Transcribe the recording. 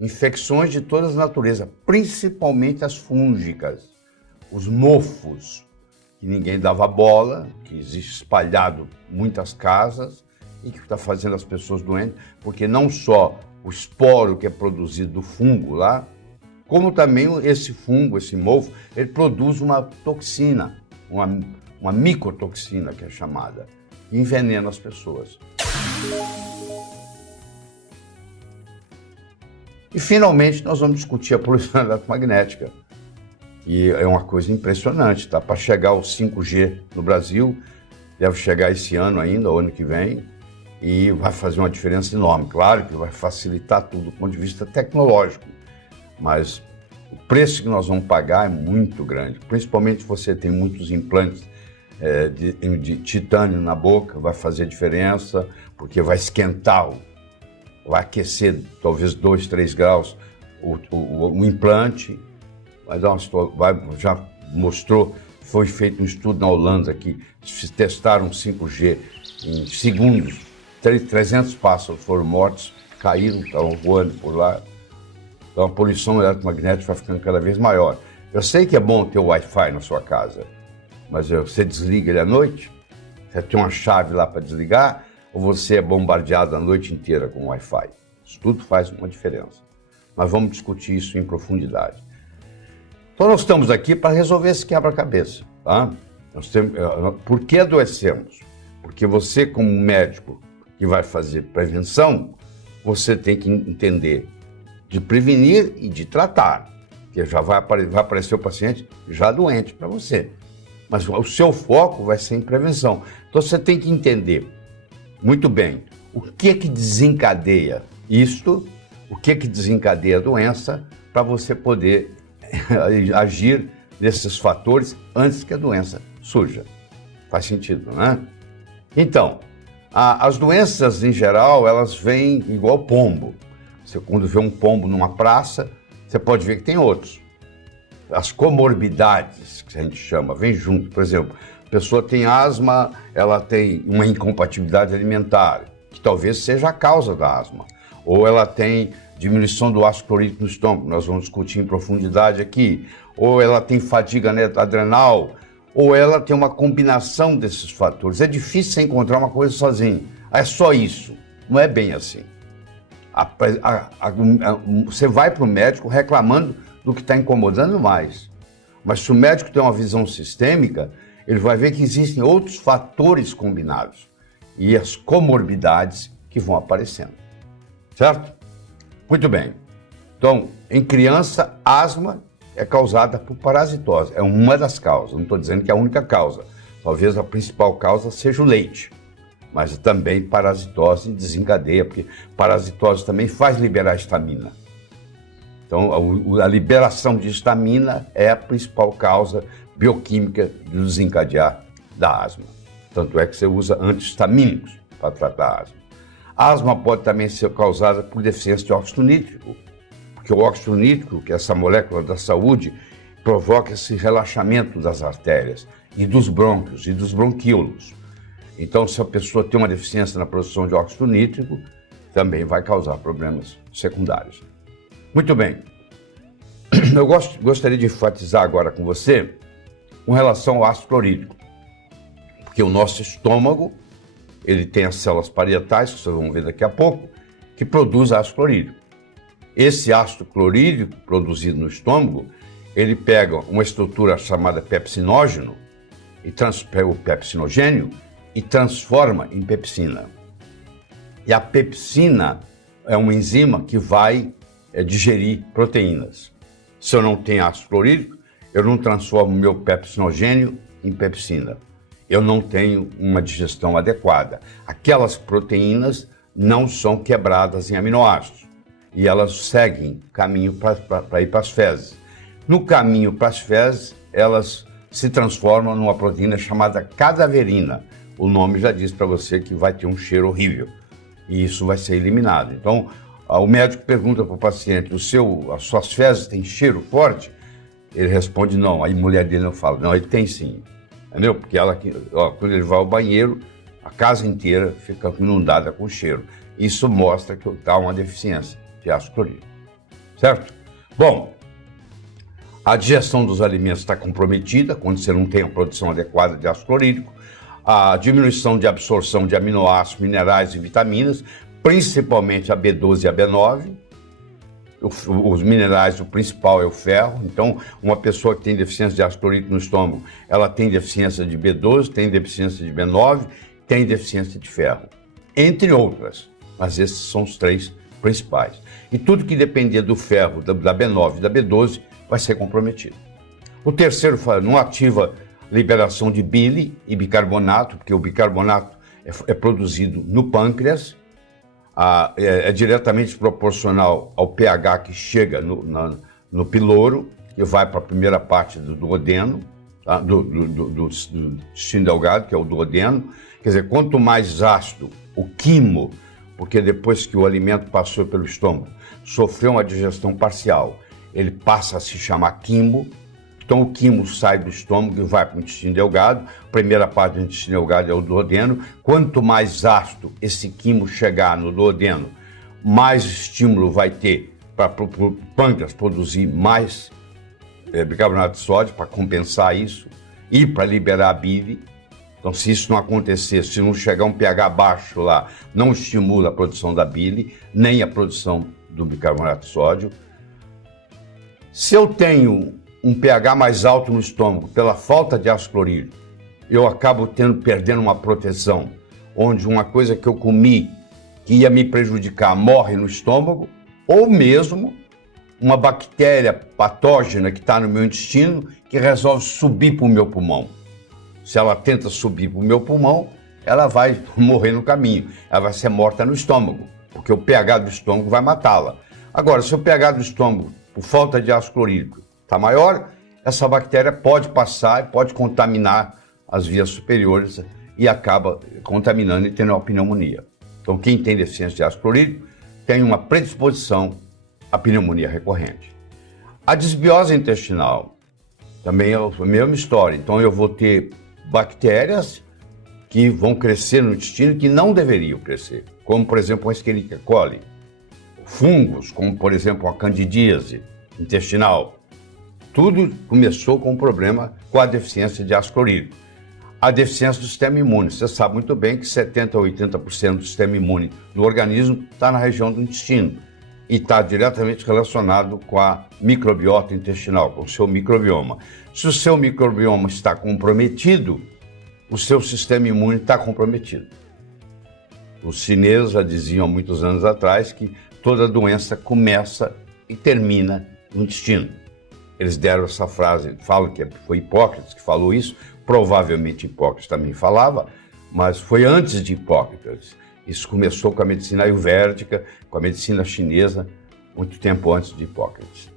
infecções de todas as naturezas, principalmente as fúngicas, os mofos, que ninguém dava bola, que existe espalhado em muitas casas e que está fazendo as pessoas doentes, porque não só o esporo que é produzido do fungo lá, como também esse fungo, esse mofo, ele produz uma toxina, uma micotoxina que é chamada, que envenena as pessoas. E finalmente nós vamos discutir a poluição eletromagnética, que é uma coisa impressionante, tá? Para chegar ao 5G no Brasil, deve chegar esse ano ainda, ou ano que vem, e vai fazer uma diferença enorme. Claro que vai facilitar tudo do ponto de vista tecnológico, mas o preço que nós vamos pagar é muito grande, principalmente se você tem muitos implantes de titânio na boca, vai fazer diferença, porque vai esquentar, vai aquecer talvez 2, 3 graus o implante. Já mostrou, foi feito um estudo na Holanda que testaram 5G em segundos, 300 pássaros foram mortos, caíram, estavam voando por lá. Então a poluição eletromagnética vai ficando cada vez maior. Eu sei que é bom ter o Wi-Fi na sua casa, mas você desliga ele à noite, você tem uma chave lá para desligar, ou você é bombardeado a noite inteira com Wi-Fi. Isso tudo faz uma diferença. Mas vamos discutir isso em profundidade. Então nós estamos aqui para resolver esse quebra-cabeça, tá? Por que adoecemos? Porque você, como médico que vai fazer prevenção, você tem que entender de prevenir e de tratar, porque já vai aparecer o paciente já doente para você. Mas o seu foco vai ser em prevenção. Então você tem que entender muito bem o que desencadeia isto, o que desencadeia a doença, para você poder agir nesses fatores antes que a doença surja. Faz sentido, né? Então, as doenças em geral, elas vêm igual pombo. Você, quando vê um pombo numa praça, você pode ver que tem outros. As comorbidades, que a gente chama, vem junto. Por exemplo, a pessoa tem asma, ela tem uma incompatibilidade alimentar, que talvez seja a causa da asma. Ou ela tem diminuição do ácido clorídrico no estômago, nós vamos discutir em profundidade aqui. Ou ela tem fadiga adrenal, ou ela tem uma combinação desses fatores. É difícil você encontrar uma coisa sozinho. É só isso. Não é bem assim. Você vai para o médico reclamando do que está incomodando mais. Mas se o médico tem uma visão sistêmica, ele vai ver que existem outros fatores combinados e as comorbidades que vão aparecendo. Certo? Muito bem. Então, em criança, asma é causada por parasitose. É uma das causas. Não estou dizendo que é a única causa. Talvez a principal causa seja o leite. Mas também parasitose desencadeia, porque parasitose também faz liberar histamina. Então, a liberação de histamina é a principal causa bioquímica de desencadear da asma. Tanto é que você usa antihistamínicos para tratar a asma. A asma pode também ser causada por deficiência de óxido nítrico, porque o óxido nítrico, que é essa molécula da saúde, provoca esse relaxamento das artérias e dos brônquios e dos bronquíolos. Então, se a pessoa tem uma deficiência na produção de óxido nítrico, também vai causar problemas secundários. Muito bem. Eu gostaria de enfatizar agora com você com relação ao ácido clorídrico, porque o nosso estômago, ele tem as células parietais, que vocês vão ver daqui a pouco, que produz ácido clorídrico. Esse ácido clorídrico produzido no estômago, ele pega uma estrutura chamada pepsinógeno, o pepsinogênio, e transforma em pepsina. E a pepsina é uma enzima que vai digerir proteínas. Se eu não tenho ácido clorídrico, eu não transformo meu pepsinogênio em pepsina. Eu não tenho uma digestão adequada. Aquelas proteínas não são quebradas em aminoácidos e elas seguem caminho para ir para as fezes. No caminho para as fezes, elas se transformam numa proteína chamada cadaverina. O nome já diz para você que vai ter um cheiro horrível e isso vai ser eliminado. Então, o médico pergunta para o paciente, as suas fezes têm cheiro forte? Ele responde não. Aí a mulher dele não fala, não, ele tem sim. Entendeu? Porque quando ele vai ao banheiro, a casa inteira fica inundada com cheiro. Isso mostra que há uma deficiência de ácido clorídrico. certo? Bom, a digestão dos alimentos está comprometida quando você não tem a produção adequada de ácido clorídrico, a diminuição de absorção de aminoácidos, minerais e vitaminas, principalmente a B12 e a B9. Os minerais, o principal é o ferro. Então, uma pessoa que tem deficiência de ácido clorídrico no estômago, ela tem deficiência de B12, tem deficiência de B9, tem deficiência de ferro, entre outras. Mas esses são os três principais. E tudo que dependia do ferro, da B9 e da B12, vai ser comprometido. O terceiro não ativa liberação de bile e bicarbonato, porque o bicarbonato é produzido no pâncreas, é diretamente proporcional ao pH que chega no piloro, que vai para a primeira parte do duodeno, tá? do intestino delgado, que é o duodeno. Quer dizer, quanto mais ácido o quimo, porque depois que o alimento passou pelo estômago, sofreu uma digestão parcial, ele passa a se chamar quimo. Então o quimo sai do estômago e vai para o intestino delgado. A primeira parte do intestino delgado é o duodeno. Quanto mais ácido esse quimo chegar no duodeno, mais estímulo vai ter para o pâncreas produzir mais bicarbonato de sódio para compensar isso e para liberar a bile. Então, se isso não acontecer, se não chegar um pH baixo lá, não estimula a produção da bile, nem a produção do bicarbonato de sódio. Se eu tenho um pH mais alto no estômago, pela falta de ácido clorídrico, eu acabo perdendo uma proteção, onde uma coisa que eu comi que ia me prejudicar morre no estômago, ou mesmo uma bactéria patógena que está no meu intestino que resolve subir para o meu pulmão. Se ela tenta subir para o meu pulmão, ela vai morrer no caminho, ela vai ser morta no estômago, porque o pH do estômago vai matá-la. Agora, se o pH do estômago, por falta de ácido clorídrico, está maior, essa bactéria pode passar e pode contaminar as vias superiores e acaba contaminando e tendo uma pneumonia. Então, quem tem deficiência de ácido clorídrico tem uma predisposição à pneumonia recorrente. A desbiose intestinal também é a mesma história. Então, eu vou ter bactérias que vão crescer no intestino que não deveriam crescer, como, por exemplo, a Escherichia coli. Fungos, como, por exemplo, a candidíase intestinal. Tudo começou com um problema com a deficiência de ácido clorídrico. A deficiência do sistema imune. Você sabe muito bem que 70% a 80% do sistema imune do organismo está na região do intestino e está diretamente relacionado com a microbiota intestinal, com o seu microbioma. Se o seu microbioma está comprometido, o seu sistema imune está comprometido. Os chineses já diziam há muitos anos atrás que toda doença começa e termina no intestino. Eles deram essa frase, falam que foi Hipócrates que falou isso, provavelmente Hipócrates também falava, mas foi antes de Hipócrates. Isso começou com a medicina ayurvédica, com a medicina chinesa, muito tempo antes de Hipócrates.